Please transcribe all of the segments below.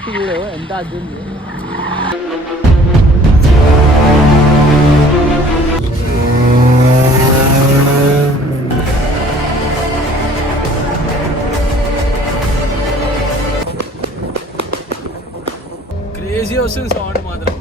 Speed ఎంత అద్దుంది. Crazy వస్తుంది సౌండ్ మాత్రం.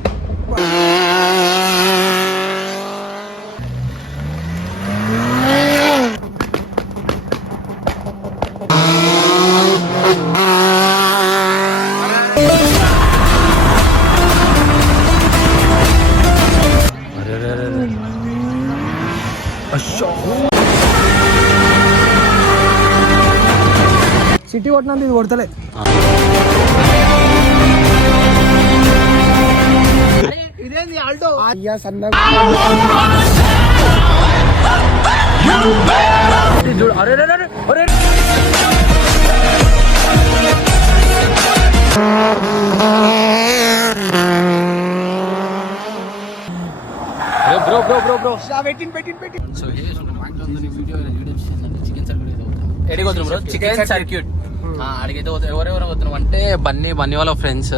సిటీ కొట్టినంత ఇది కొడతలే. ఇదేంది ఆల్టో అయ్యా సన్నగా. అరే అరే బ్రో బ్రో బ్రో బ్రో పెట్టిన్. సో చికెన్ సర్క్యూట్ అడిగైతే ఎవరెవరు పోతున్నాం అంటే బన్నీ వాళ్ళ ఫ్రెండ్స్.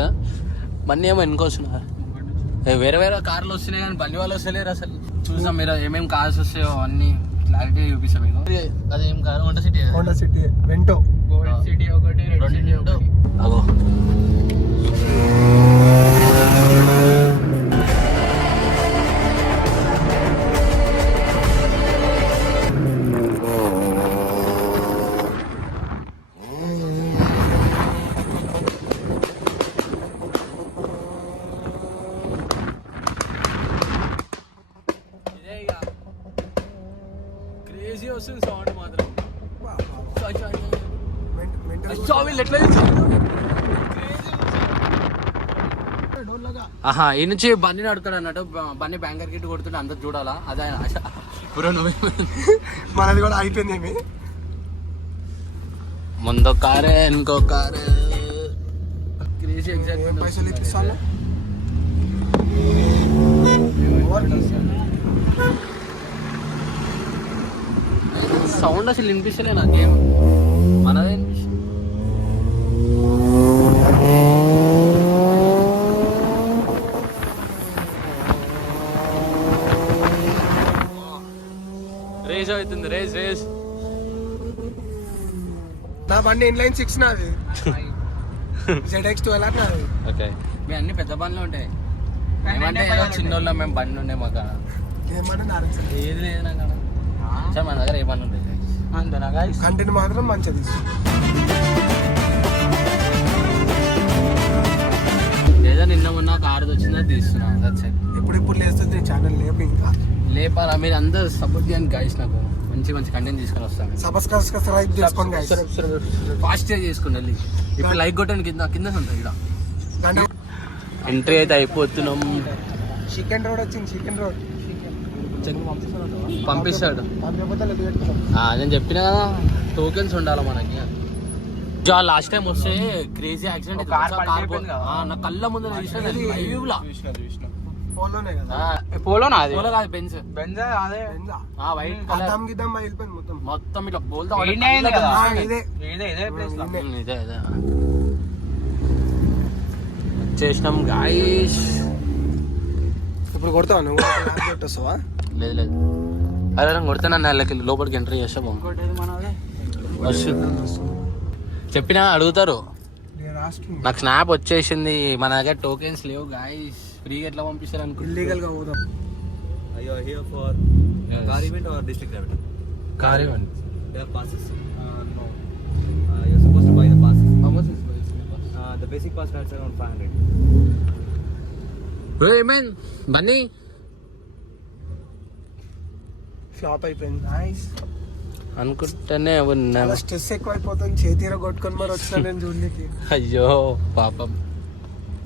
బన్నీ ఏమో ఎన్నుకొస్తున్నారు, వేరే వేరే కార్లు వస్తున్నాయి కానీ బన్నీ వాళ్ళు వస్తలేరు అసలు. చూసాం మీరు ఏమేమి కార్స్ వస్తాయో అన్ని క్లారిటీ చూపిస్తాం మీకు. అదేం car Honda city Vento city ఒకటి అగో. క్రేజీ వస్తుంది సౌండ్ మాత్రం. ఆహా ఈ నుంచి బండి నడుతాడు అన్నట్టు. బండి బ్యాంకర్ కిట్ కొడుతుంటే అందరు చూడాలా, అదే ఆశ. మనది కూడా అయిపోయింది. ముందు కారే ఇంకో కారే క్రేజీ. ఎగ్జాక్ట్ పైసలు ఇప్పిస్తాను. సౌండ్ అసలు వినిపిస్తలే నాకేం. మనదే రేస్ అవుతుంది. రేస్ నా బండి ఇన్లైన్ 6 నాది. ZX12 నాది. ఓకే మీ అన్ని పెద్ద బండ్లు ఉంటాయి. ఏమంటే ఏదో చిన్నోళ్ళం మేము బండి ఉండే మాకు ఏది లేదు నాకు. సార్ మన దగ్గర ఏ బండి ఉంటాయి అంతేనా? కంటెంట్ మాత్రం మంచిది. లేదా నిన్న మొన్న కారు వచ్చిందా తీస్తున్నాను. ఇప్పుడు లేస్తుంది ఛానల్ లేపు ఇంకా లేపాలా. మీరు అందరు సపోర్ట్ చేయండి గైస్, నాకు మంచి మంచి కంటెంట్ తీసుకొని వస్తాను. సబ్స్క్రైబ్ చేసుకోండి గైస్. ఫాస్ట్గా చేసుకోండి వెళ్ళి. ఇప్పుడు లైక్ కొట్టండి, కింద ఉంటుంది ఇక్కడ. ఎంట్రీ అయితే అయిపోతున్నాం. చికెన్ రోడ్ వచ్చింది. చికెన్ రోడ్ పంపిస్తాడు. నేను చెప్పిన కదా టోకెన్స్ ఉండాలి మనకి. లాస్ట్ టైం వస్తే క్రేజీ యాక్సిడెంట్ నా కళ్ళ ముందు పోలోనా? అది పోలో కాదు, బెంజ్. వైట్ కలర్ మొత్తం ఇట్లా బోల్తా. చేసినాం గాయస్. ఇప్పుడు కొడతావా నువ్వు? కొట్టేస్తావా? లేదు అరే కొడితే నెలకి లోపలికి ఎంట్రీ చేస్తా. చెప్పినా అడుగుతారు. నాకు స్నాప్ వచ్చేసింది. మన దగ్గర టోకెన్స్ లేవు గాయస్. ఫ్రీగా ఎట్లా పంపిస్తారు అనుకో. ఇల్లీగల్ గా పోదాం. Are you here for car event or district event? Car event. There are passes. No. You're supposed to buy the passes. How much is The basic pass starts around 500. Hey man, Bunny. Flop అయిపోయింది. Nice అనుకుంటానే ఉన్నా. Stress ఎక్కువైపోతుంది. చేతిలో కొట్టుకొని మరి వచ్చినా నేను చూడడానికి. అయ్యో పాపం.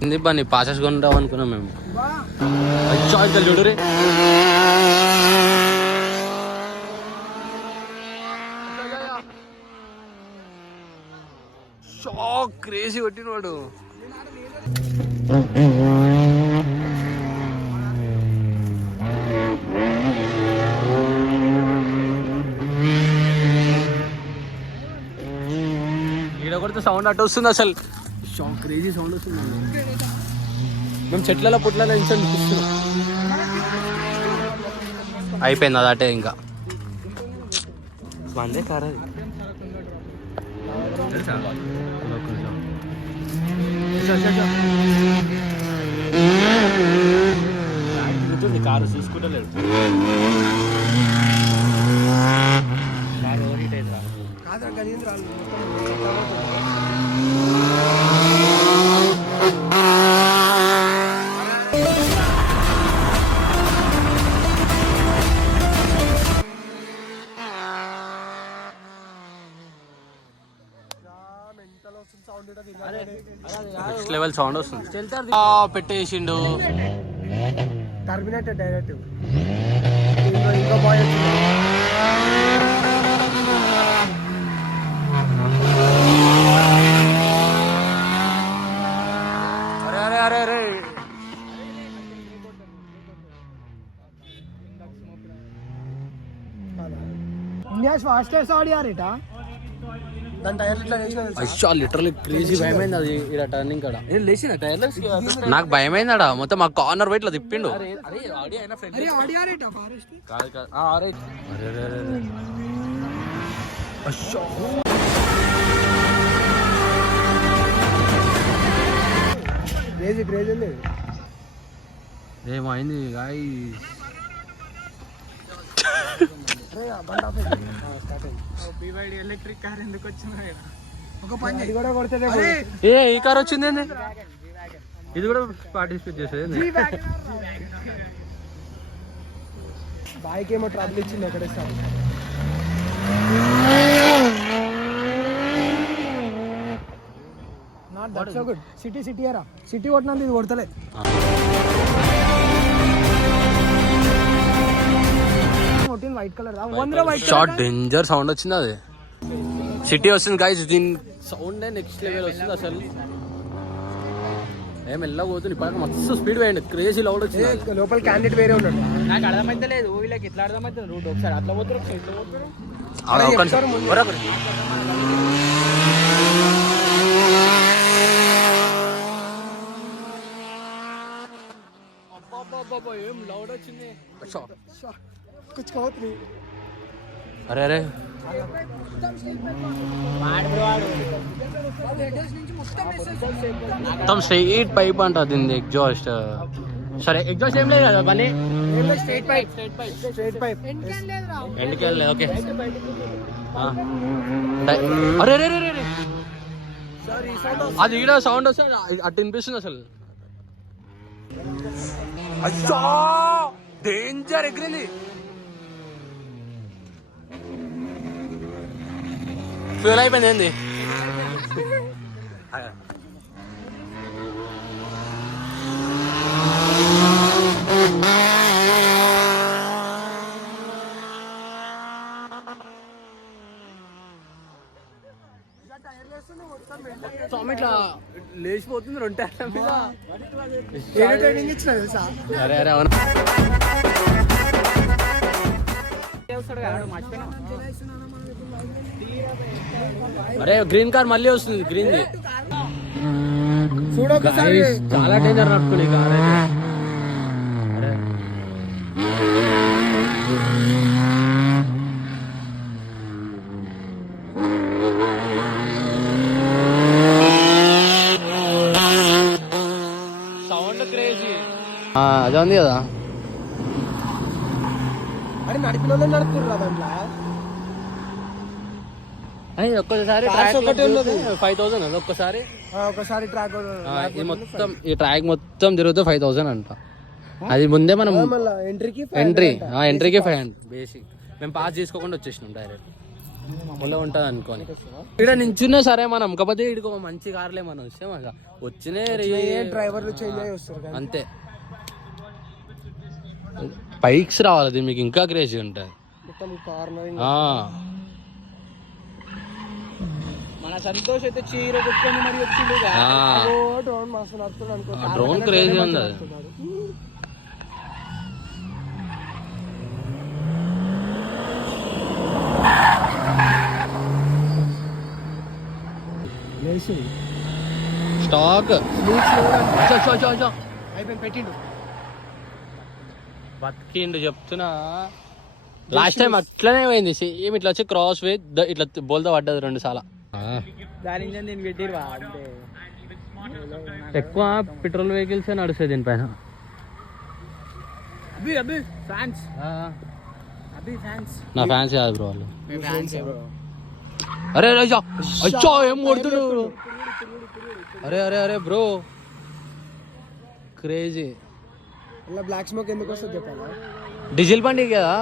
ఎందుకు బన్నీ పాసెస్ కొంటాం అనుకున్నాం మేము. అచ్చా చూడు రే. Shock crazy కొట్టినవాడు. ఈడ కొడితే సౌండ్ అటు వస్తుంది అసలు. షాక్ క్రేజీ సౌండ్ వస్తుంది. మేము చెట్లలో పుట్లలో నిల్చొని చూస్తున్నాం. అయిపోయింది అదటే ఇంకా మందే కారు అది కారు చూసుకుంటలేడు. కాదు గలీంద్ర నెక్స్ట్ లెవెల్ సౌండ్ వస్తుంది. పెట్టేసిండు టర్మినేటర్ డైరెక్ట్. ఇంకో బాయ్ అరే అరే అరే అరే ఇండియాస్ ఫాస్టెస్ట్ ఆడియో రేటా దాని టైర్లు ఇట్లా అయ్యా లిటరల్లీ క్రేజీ భయమైంది అది ఇక్కడ టర్నింగ్ కాడ. లేచిన టైర్లు నాకు భయమైంది ఆడ మొత్తం మా కార్నర్ వైట్ లో తిప్పిండు. ఆడియో రేటా ఫారెస్ట్ కాదు కాదు అరే క్రేజీ క్రేజీ ఉంది. ఏమైంది గాయ్ ఎలక్ట్రిక్ కార్ ఎందుకు వచ్చింది? ఒక పని అది కూడా కొడితే ఈ కార్ వచ్చింది. ఇది కూడా పార్టిసిపేట్ చేసేది. బాయ్కి ఏమో ట్రబుల్ ఇచ్చింది ఒకటే sir. Not that so good. సిటీ అరా సిటీ కొట్టినంత ఇది కొడతలే. White colour short danger sound వచ్చింది. అది సిటీ వస్తుంది గాయస్. దీని సౌండ్ నెక్స్ట్ లెవెల్ వస్తుంది అసలు. ఏం ఎలా పోతుంది ఇప్పటికి మస్తు స్పీడ్ పోయింది. క్రేజీ లౌడ్ వచ్చింది. లోపల క్యాండిడేట్ వేరే ఉన్నాడు. నాకు అర్థమైతే లేదు వీళ్ళకి ఎట్లా అర్థమైతుంది రూట్. ఒకసారి అట్లా పోతారు ఇట్లా పోతారు. ఏం లౌడ్ వచ్చింది. అరే అరే మొత్తం స్ట్రైట్ పైప్ అంట దీన్ని ఎగ్జాస్ట్. సరే ఎగ్జాస్ట్ ఏం లేదు కదా పని. స్ట్రైట్ పైప్ ఎండ్కి వెళ్ళలేదు. ఓకే అరే అరే అరే అది ఈడ సౌండ్ వస్తే అటు వినిపిస్తుంది అసలు. అచ్చా డేంజర్ ఎగిరింది. ఫ్యూల్ అయిపోయింది. ఏంది ఇట్లా లేచిపోతుంది 2 టైర్ల మీద. ట్రైనింగ్ ఇచ్చిన తెలుసా? అరే అరే అవును. అరే గ్రీన్ కార్ మళ్ళీ వస్తుంది. గ్రీన్ చాలా డేంజర్ నడుపుతుంది కార్ అయితే. Sound crazy. అదే ఉంది కదా. అరే నడిపిన నడుపుతుర్రా దాంట్లో. ఒక్కసారి 5,000 అది ఒక్కసారి. ఒకసారి ట్రాక్ మొత్తం ఈ ట్రాక్ మొత్తం తిరుగుతూ 5,000 అంట. అది ముందే మనం ఎంట్రీకి 500 బేసిక్. మేము పాస్ చేసుకోకుండా వచ్చేసినాం డైరెక్ట్. మళ్ళీ ఉంటుంది అనుకోని ఇక్కడ నించున్నా సరే మనం. కాకపోతే ఇక్కడికి ఒక మంచి కార్లే మనం వస్తే వచ్చినే డ్రైవర్లు చేంజ్ అయ్యి వస్తారు అంతే. బైక్స్ రావాలి అది మీకు ఇంకా క్రేజీ ఉంటుంది. మన సంతోష్ అయితే చీర కొట్టుకొని మరి వచ్చిండు. డ్రోన్ క్రేజీ ఉంది అది. స్టాక్ అయిపోయింది పెట్టిండు. బతికిండు చెప్తున్నా. లాస్ట్ టైం అట్లనే పోయింది సేమ్ ఇట్లా వచ్చి క్రాస్ వే ఇట్లా బోల్తా పడ్డది 2 సార్లు. ఎక్కువ పెట్రోల్ వెహికల్స్ నడుస్తాయి దీనిపైన. నా ఫ్యాన్స్ కాదు బ్రో వాళ్ళు. అరే అయ్యా అచ్చా ఏం కొడుతుడు. అరే అరే అరే బ్రో క్రేజీ. అలా బ్లాక్ స్మోక్ ఎందుకు వస్తుంది చెప్పాలా? డీజిల్ బండి కదా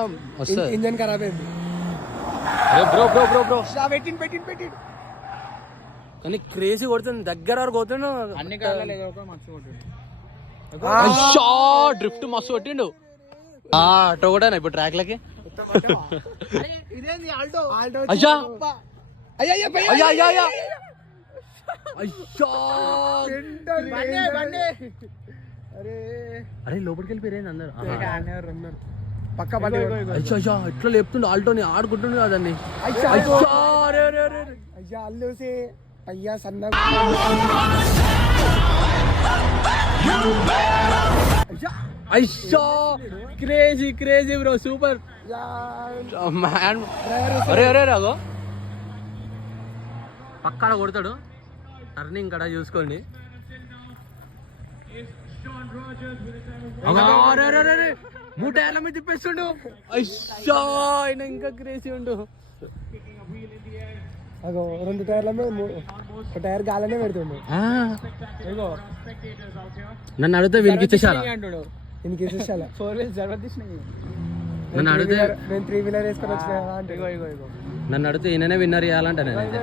వస్తుంది. ఇంజన్ ఖరాబ్ అయింది. అరే బ్రో బ్రో బ్రో బ్రో పెట్టిండు. కానీ క్రేజీ కొడుతుంది. దగ్గర వరకు కొడుతుండు. అన్ని కార్లలో ఏదో ఒక మస్తు కొట్టాడు. డ్రిఫ్ట్ మస్తు కొట్టిండు. అటో కూడా ఇప్పుడు ట్రాక్లకి. అయ్యా అరే లోపలికి వెళ్ళిపోయారు అందరు. పక్క బండి అయ్యా ఇట్లా లేపుతుండు ఆల్టోని ఆడుకుంటుండు కదండి. అయ్యా అల్లుసి అయ్యా సన్న అయ్యా crazy crazy bro super man. అరే అరే రాగో పక్కన కొడతాడు. టర్నింగ్ కడ చూసుకోండి. మూట ఏళ్ళ మీద తిప్పేస్తుండు. అయ్యా ఆయన ఇంకా క్రేజీ ఉండు. అగో 2 టైర్ల మీద ఒక టైర్ గాలనే పెడుతుండు. నన్ను అడిగితే వీళ్ళకి ఇచ్చేసారా? ఇంకేసేసాలా 4 wheels జబర్దస్త్. నన్ను అడిగితే నేను 3 వీలర్ వేసుకొని వచ్చిన అంటే నన్ను అడిగితే ఈయననే విన్నర్ చేయాలంట నేనైతే.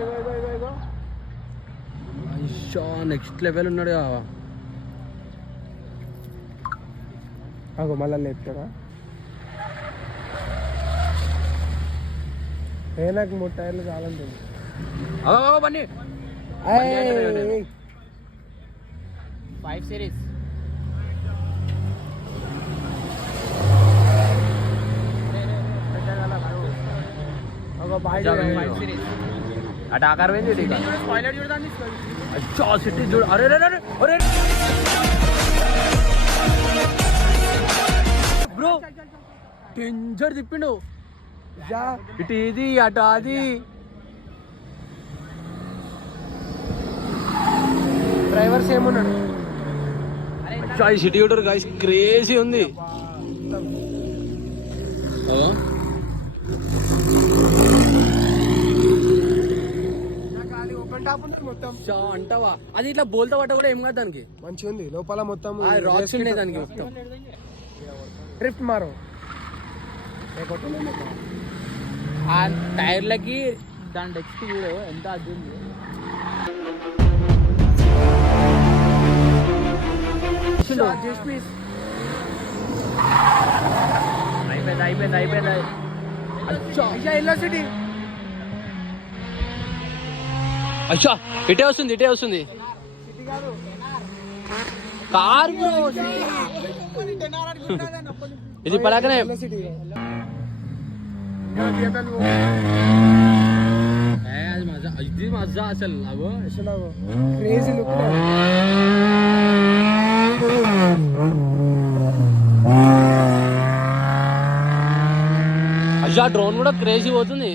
అయ్యా నెక్స్ట్ లెవెల్ ఉన్నాడు. అగో మళ్ళా లేపుతాడా? నాకు 3 టైర్లు కావాలంటుంది. బన్నీ 5 series. అటు ఆకారం ఏంది స్పాయిలర్ చూడదాన్ని. అచ్చా సిటీ చూడు. అరే అరే అరే బ్రో డేంజర్ తిప్పిండు. ఇటు ఇది అటు అది. డ్రైవర్ సేమ్ ఉన్నాడు. అచ్చా ఈ సిటీ చూడరు గైస్ క్రేజీ ఉంది. ఓపెన్ టాప్ ఉంది మొత్తం. అంటావా? అది ఇట్లా బోల్తా పట్ట కూడా ఏం కాదు దానికి. మంచిగా ఉంది లోపల మొత్తం. రాక్స్ ఉండే దానికి మొత్తం. డ్రిఫ్ట్ మారో ఆ టైర్లకి దాని డెక్స్ట్ చూడు ఎంత అది ఉంది. అయిపోయింది. Yellow city. అచ్చా ఇటే వస్తుంది కార్ బ్రో. ఇది పడకనే ఇది మజా అసలు. అగో క్రేజీ లుక్. అచ్చా డ్రోన్ కూడా క్రేజీ పోతుంది.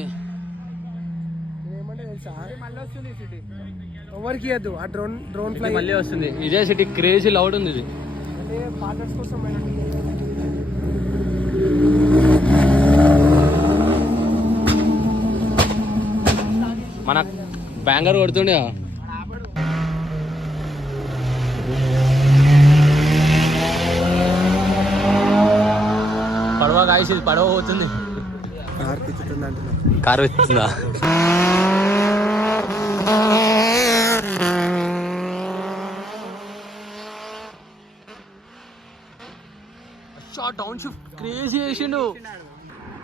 ఏమంటే తెలుసా మళ్ళీ వస్తుంది సిటీ. ఎవరికి ఇవ్వద్దు ఆ డ్రోన్ ఫ్లై మళ్ళీ వస్తుంది. ఇదే సిటీ క్రేజీ లౌడ్ ఉంది ఇది. అంటే పార్ట్నర్స్ కోసం మన బ్యాంగర్ కొడుతుండే. పడవ కాయసి పడవ పోతుంది. కారు వెళ్తుందా? డౌన్ షిఫ్ట్ క్రేజీ చేసిండు.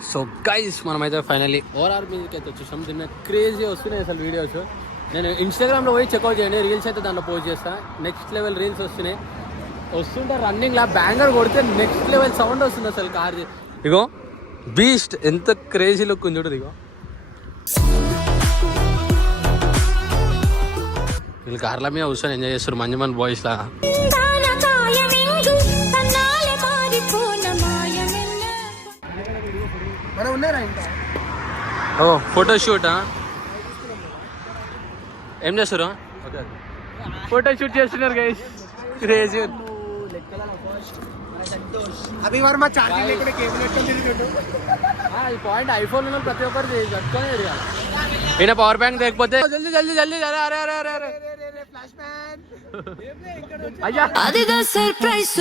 సో గైస్ మనమైతే ఫైనల్లీ ఓఆర్ఆర్ మీదకి అయితే వచ్చేసాం. దీని క్రేజీ వస్తున్నాయి అసలు వీడియోస్. నేను ఇన్స్టాగ్రామ్లో పోయి చెక్అవుట్ చేయండి. రీల్స్ అయితే దాంట్లో పోస్ట్ చేస్తాను. నెక్స్ట్ లెవెల్ రీల్స్ వస్తుంటే రన్నింగ్ లా బ్యాంగర్ కొడితే నెక్స్ట్ లెవెల్ సౌండ్ వస్తుంది అసలు కార్. ఇగో బీస్ట్ ఎంత క్రేజీ లుక్ ఉంది చూడదు. ఇగో వీళ్ళు కార్ల మీద కూర్చొని ఎంజాయ్ చేస్తారు మంచి మంది బాయ్స్ లాగా. మనం ఉన్నారా ఇంకా ఓ ఫోటో షూటా ఏం చేస్తారు? ఫోటో షూట్ చేస్తున్నారు గైస్. క్రేజీ. అభి వర్మ ఛార్జింగ్ లేకుండా కేబుల్ పెట్టుకొని తిరుగుతుండు. ఈ పాయింట్ ఐఫోన్ ఉన్న ప్రతి ఒక్కరు కట్టుకొని తిరగాలి. ఈయన పవర్ బ్యాంక్ లేకపోతే జల్దీ జల్దీ జల్దీ అరే అరే అరే అరే అరే ఫ్లాష్ మ్యాన్ అయ్యా అదిదా సర్ప్రైజ్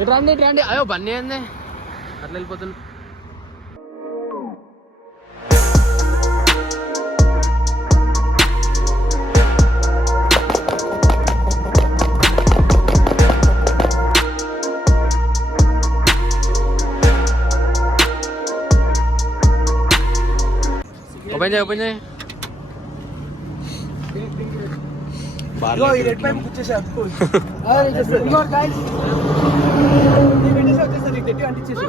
ఇటు రండి ఇటు రండి. అయ్యో బన్నీ ఏంది అట్లా వెళ్ళిపోతుంది. ఓపెన్ చేయి ఓపెన్ చేయి. ఇగో ఈ రెడ్ పైప్ గుచ్చేసా అతుకో. ఇగో గైస్ ఈ వీడియోస్ వచ్చేసరికి గట్టి అంటించేసి